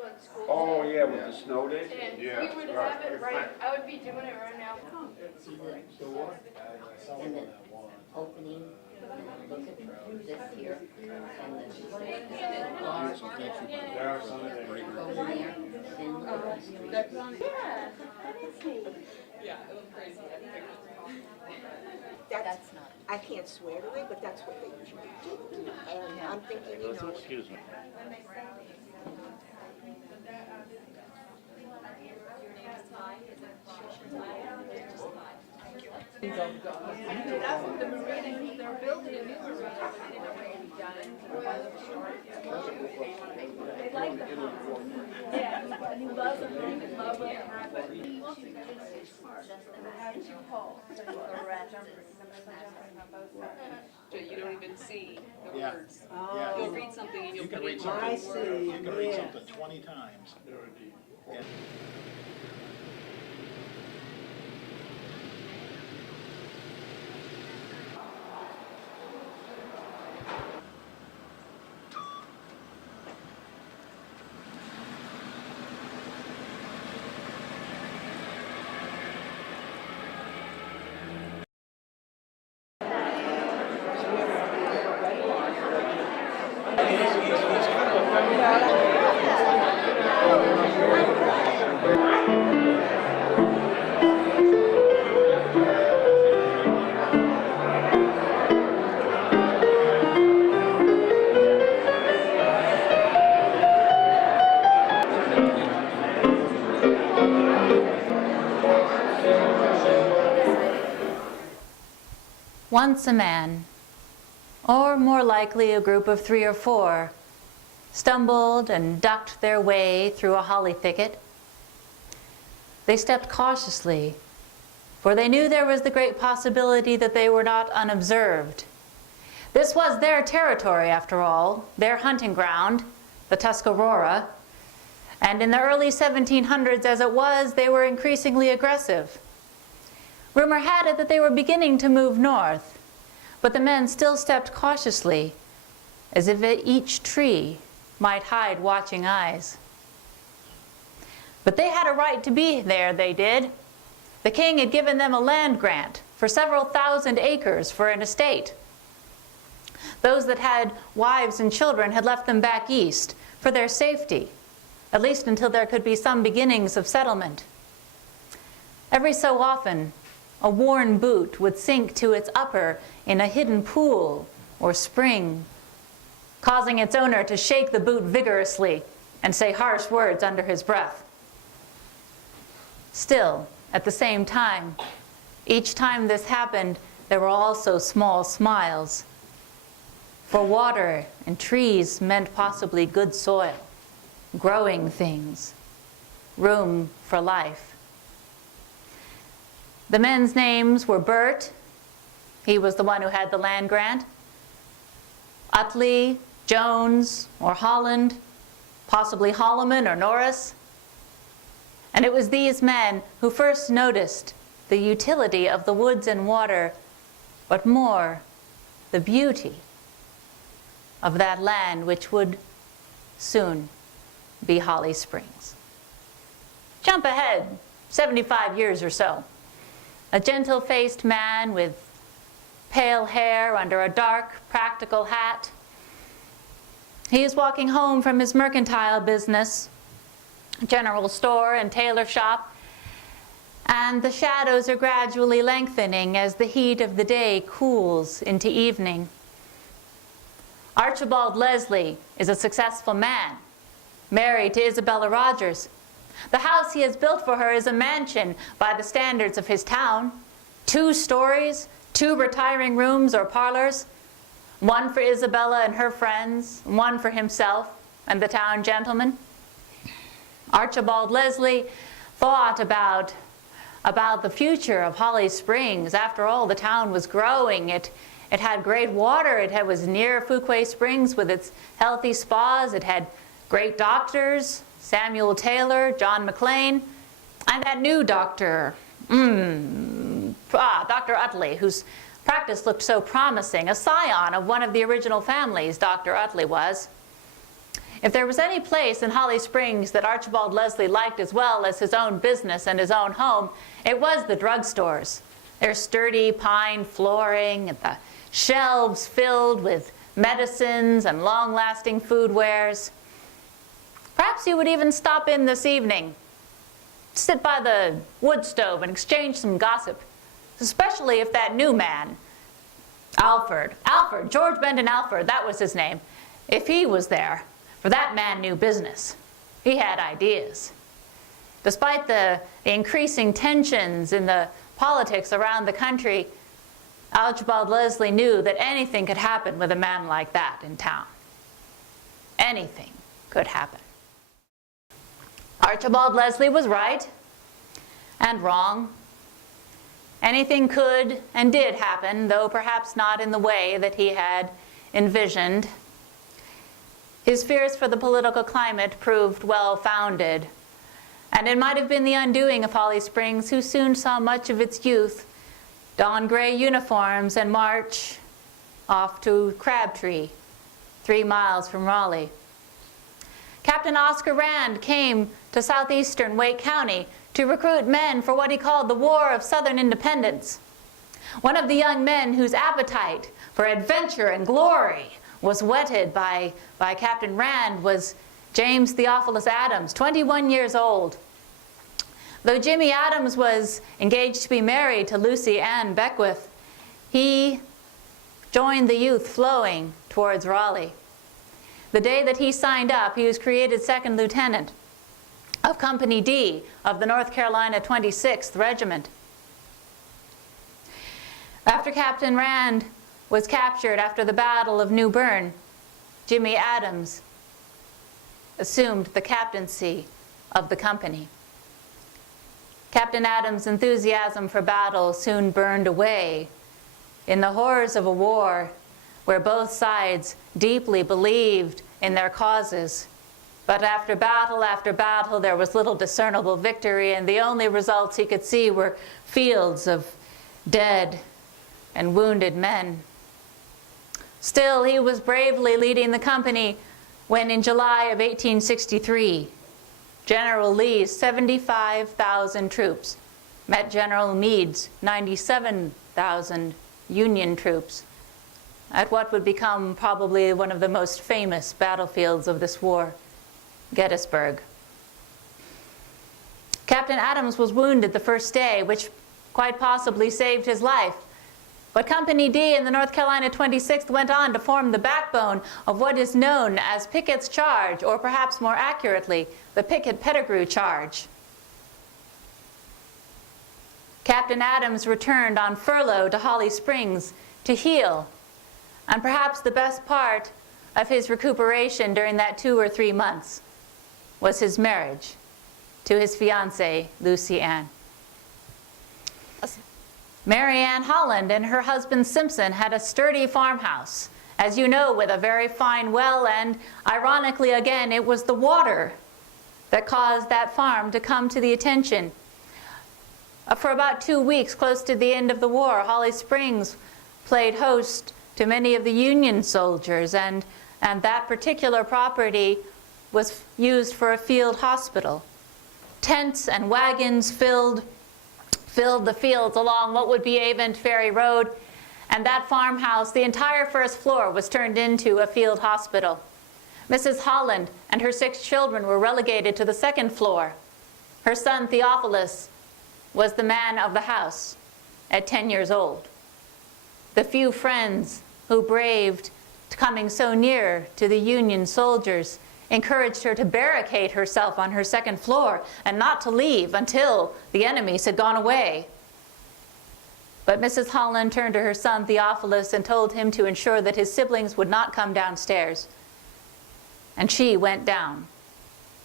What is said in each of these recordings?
when school. Oh, yeah, with the snow days? And we would have it right, I would be doing it right now. See the door and the opening, and look at through this here, and then just go there, then look at the street. That's on, yeah, that is neat. Yeah, it looked crazy. That's not. I can't swear to it, but that's what they usually do. And I'm thinking, you know. Excuse me. That's what the marina, they're building a new marina. They like the house. Yeah, and he loves it, he's in love with it, but he has two poles. So you don't even see the Yeah. words. Yeah. You'll read something and you'll You can put it read in something. words. You can read something 20 times. And Once a man, or more likely a group of 3 or 4, stumbled and ducked their way through a holly thicket. They stepped cautiously, for they knew there was the great possibility that they were not unobserved. This was their territory, after all, their hunting ground, the Tuscarora, and in the early 1700s as it was, they were increasingly aggressive. Rumor had it that they were beginning to move north, but the men still stepped cautiously, as if each tree might hide watching eyes. But they had a right to be there, they did. The king had given them a land grant for several thousand acres for an estate. Those that had wives and children had left them back east for their safety, at least until there could be some beginnings of settlement. Every so often, a worn boot would sink to its upper in a hidden pool or spring, causing its owner to shake the boot vigorously and say harsh words under his breath. Still, at the same time, each time this happened, there were also small smiles. For water and trees meant possibly good soil, growing things, room for life. The men's names were Bert, he was the one who had the land grant, Utley, Jones, or Holland, possibly Holloman or Norris. And it was these men who first noticed the utility of the woods and water, but more, the beauty of that land which would soon be Holly Springs. Jump ahead 75 years or so. A gentle-faced man with pale hair under a dark, practical hat. He is walking home from his mercantile business, general store and tailor shop, and the shadows are gradually lengthening as the heat of the day cools into evening. Archibald Leslie is a successful man, married to Isabella Rogers. The house he has built for her is a mansion by the standards of his town. 2 stories, 2 retiring rooms or parlors, one for Isabella and her friends, one for himself and the town gentleman. Archibald Leslie thought about the future of Holly Springs. After all, the town was growing. It had great water. It was near Fuquay Springs with its healthy spas. It had great doctors, Samuel Taylor, John McLean, and that new doctor, Dr. Utley, whose practice looked so promising, a scion of one of the original families, Dr. Utley was. If there was any place in Holly Springs that Archibald Leslie liked as well as his own business and his own home, it was the drugstores. Their sturdy pine flooring and the shelves filled with medicines and long-lasting food wares. Perhaps you would even stop in this evening, sit by the wood stove and exchange some gossip, especially if that new man, Alfred, George Benton Alford, that was his name, if he was there. For that man knew business. He had ideas. Despite the increasing tensions in the politics around the country, Archibald Leslie knew that anything could happen with a man like that in town. Anything could happen. Archibald Leslie was right and wrong. Anything could and did happen, though perhaps not in the way that he had envisioned. His fears for the political climate proved well-founded, and it might have been the undoing of Holly Springs, who soon saw much of its youth don gray uniforms and march off to Crabtree, 3 miles from Raleigh. Captain Oscar Rand came to southeastern Wake County to recruit men for what he called the War of Southern Independence. One of the young men whose appetite for adventure and glory was whetted by Captain Rand was James Theophilus Adams, 21 years old. Though Jimmy Adams was engaged to be married to Lucy Ann Beckwith, he joined the youth flowing towards Raleigh. The day that he signed up, he was created second lieutenant of Company D of the North Carolina 26th Regiment. After Captain Rand was captured after the Battle of New Bern, Jimmy Adams assumed the captaincy of the company. Captain Adams' enthusiasm for battle soon burned away in the horrors of a war where both sides deeply believed in their causes. But after battle, there was little discernible victory, and the only results he could see were fields of dead and wounded men. Still, he was bravely leading the company when in July of 1863, General Lee's 75,000 troops met General Meade's 97,000 Union troops at what would become probably one of the most famous battlefields of this war, Gettysburg. Captain Adams was wounded the first day, which quite possibly saved his life. But Company D in the North Carolina 26th went on to form the backbone of what is known as Pickett's Charge, or perhaps more accurately, the Pickett-Pettigrew Charge. Captain Adams returned on furlough to Holly Springs to heal, and perhaps the best part of his recuperation during that 2 or 3 months was his marriage to his fiancée, Lucy Ann. Mary Ann Holland and her husband Simpson had a sturdy farmhouse, as you know, with a very fine well, and ironically again, it was the water that caused that farm to come to the attention. For about 2 weeks, close to the end of the war, Holly Springs played host to many of the Union soldiers, and that particular property was used for a field hospital. Tents and wagons filled the fields along what would be Avent Ferry Road, and that farmhouse, the entire first floor, was turned into a field hospital. Mrs. Holland and her 6 children were relegated to the second floor. Her son Theophilus was the man of the house at 10 years old. The few friends who braved coming so near to the Union soldiers encouraged her to barricade herself on her second floor and not to leave until the enemies had gone away. But Mrs. Holland turned to her son Theophilus and told him to ensure that his siblings would not come downstairs. And she went down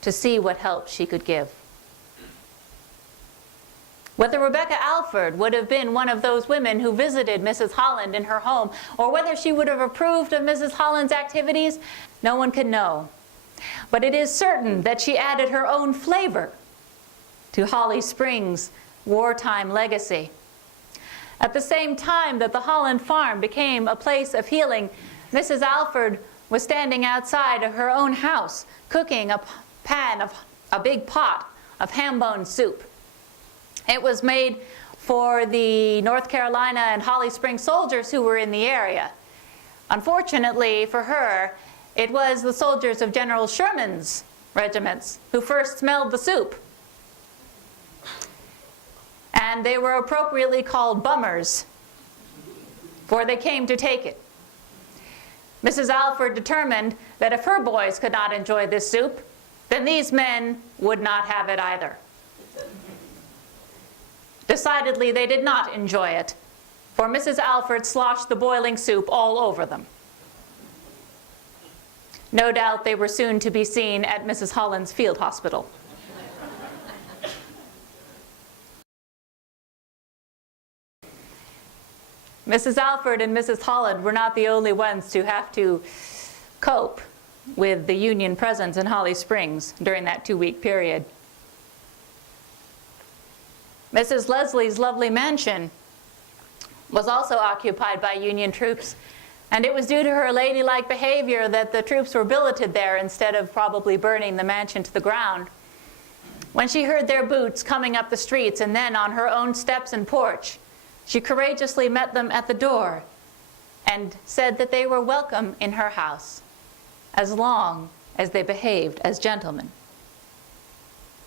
to see what help she could give. Whether Rebecca Alford would have been one of those women who visited Mrs. Holland in her home, or whether she would have approved of Mrs. Holland's activities, no one could know. But it is certain that she added her own flavor to Holly Springs' wartime legacy. At the same time that the Holland farm became a place of healing, Mrs. Alford was standing outside of her own house cooking a big pot of ham bone soup. It was made for the North Carolina and Holly Springs soldiers who were in the area. Unfortunately for her, it was the soldiers of General Sherman's regiments who first smelled the soup. And they were appropriately called bummers, for they came to take it. Mrs. Alford determined that if her boys could not enjoy this soup, then these men would not have it either. Decidedly, they did not enjoy it, for Mrs. Alford sloshed the boiling soup all over them. No doubt they were soon to be seen at Mrs. Holland's field hospital. Mrs. Alford and Mrs. Holland were not the only ones to have to cope with the Union presence in Holly Springs during that 2-week period. Mrs. Leslie's lovely mansion was also occupied by Union troops, and it was due to her ladylike behavior that the troops were billeted there instead of probably burning the mansion to the ground. When she heard their boots coming up the streets and then on her own steps and porch, she courageously met them at the door and said that they were welcome in her house as long as they behaved as gentlemen.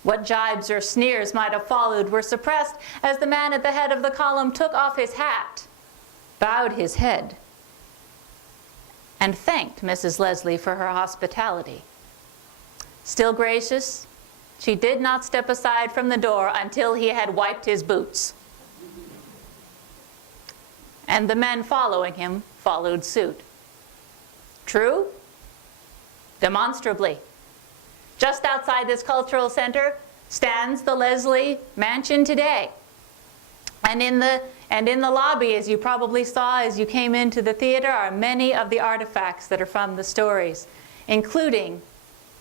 What jibes or sneers might have followed were suppressed as the man at the head of the column took off his hat, bowed his head, and thanked Mrs. Leslie for her hospitality. Still gracious, she did not step aside from the door until he had wiped his boots. And the men following him followed suit. True? Demonstrably. Just outside this cultural center stands the Leslie Mansion today. And in the lobby, as you probably saw as you came into the theater, are many of the artifacts that are from the stories, including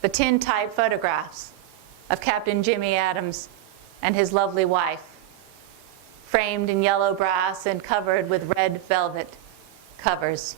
the tin-type photographs of Captain Jimmy Adams and his lovely wife, framed in yellow brass and covered with red velvet covers.